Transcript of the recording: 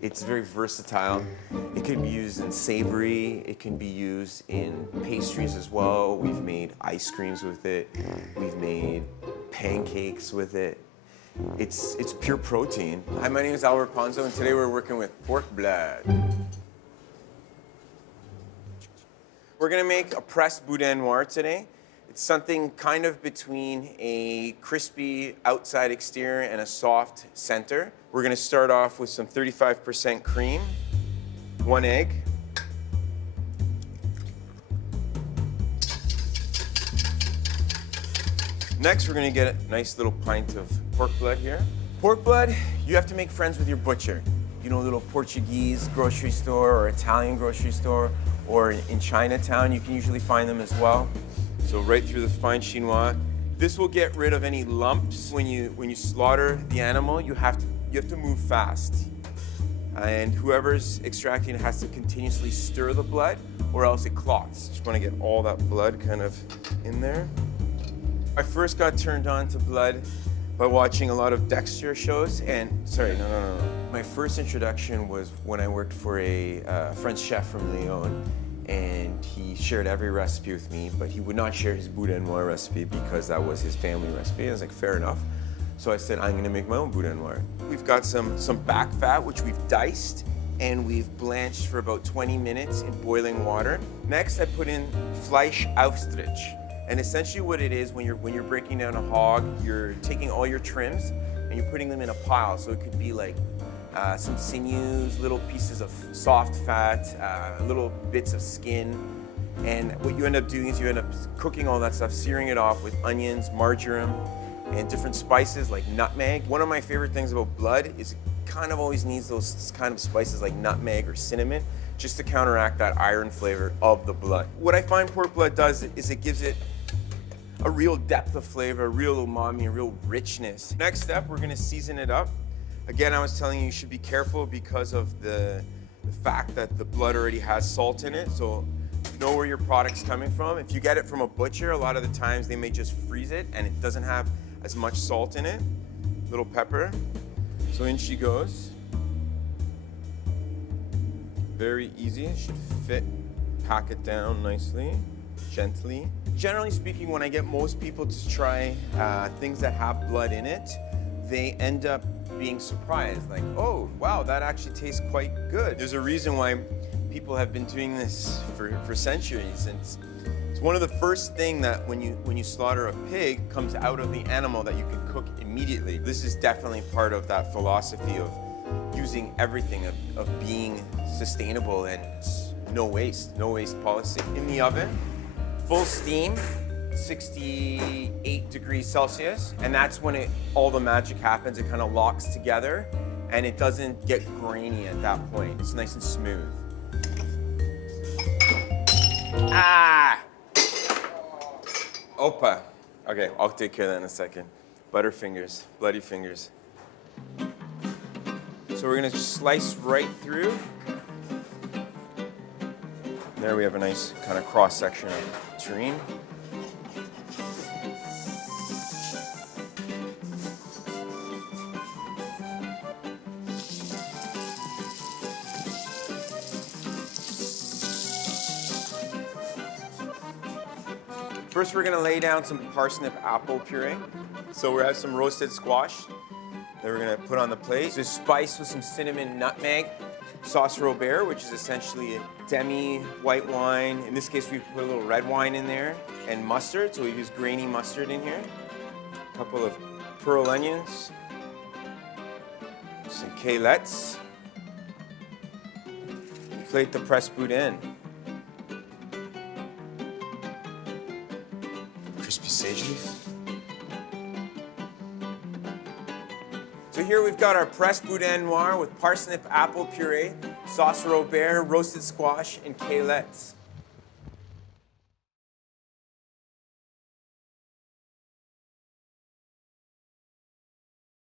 It's very versatile. It can be used in savory. It can be used in pastries as well. We've made ice creams with it. We've made pancakes with it. It's pure protein. Hi, my name is Albert Ponzo, and today we're working with pork blood. We're gonna make a pressed boudin noir today. It's something kind of between a crispy outside exterior and a soft center. We're gonna start off with some 35% cream, 1 egg. Next, we're gonna get a nice little pint of pork blood here. Pork blood, you have to make friends with your butcher. You know, a little Portuguese grocery store or Italian grocery store, or in Chinatown, you can usually find them as well. So right through the fine chinois. This will get rid of any lumps. When you slaughter the animal, you have to move fast. And whoever's extracting it has to continuously stir the blood or else it clots. Just want to get all that blood kind of in there. I first got turned on to blood by watching a lot of Dexter shows and, no. My first introduction was when I worked for a French chef from Lyon, and he shared every recipe with me, but he would not share his boudin noir recipe because that was his family recipe. I was like, fair enough. So I said, I'm gonna make my own boudin noir. We've got some back fat, which we've diced, and we've blanched for about 20 minutes in boiling water. Next, I put in Fleischaufstrich. And essentially what it is, when you're breaking down a hog, you're taking all your trims and you're putting them in a pile. So it could be like some sinews, little pieces of soft fat, little bits of skin. And what you end up doing is you end up cooking all that stuff, searing it off with onions, marjoram, and different spices like nutmeg. One of my favorite things about blood is it kind of always needs those kind of spices like nutmeg or cinnamon, just to counteract that iron flavor of the blood. What I find pork blood does is it gives it a real depth of flavor, a real umami, a real richness. Next step, we're gonna season it up. Again, I was telling you should be careful because of the fact that the blood already has salt in it, so know where your product's coming from. If you get it from a butcher, a lot of the times they may just freeze it and it doesn't have as much salt in it. Little pepper. So in she goes. Very easy, it should fit, pack it down nicely, gently. Generally speaking, when I get most people to try things that have blood in it, they end up being surprised, like, oh, wow, that actually tastes quite good. There's a reason why people have been doing this for centuries. And it's one of the first things that when you slaughter a pig comes out of the animal that you can cook immediately. This is definitely part of that philosophy of using everything, of being sustainable and no waste policy. In the oven, full steam, 68 degrees Celsius, and that's when all the magic happens. It kind of locks together, and it doesn't get grainy at that point. It's nice and smooth. Ah! Opa. Okay, I'll take care of that in a second. Butterfingers, bloody fingers. So we're gonna just slice right through. There we have a nice kind of cross section of terrine. First, we're gonna lay down some parsnip apple puree. So we have some roasted squash that we're gonna put on the plate. So spiced with some cinnamon, nutmeg, sauce Robert, which is essentially a demi white wine. In this case, we've put a little red wine in there, and mustard. So we've used grainy mustard in here. A couple of pearl onions, some calettes. Plate the pressed boudin. Crispy sage leaf. So here we've got our pressed boudin noir with parsnip apple puree, sauce Robert, roasted squash, and calettes.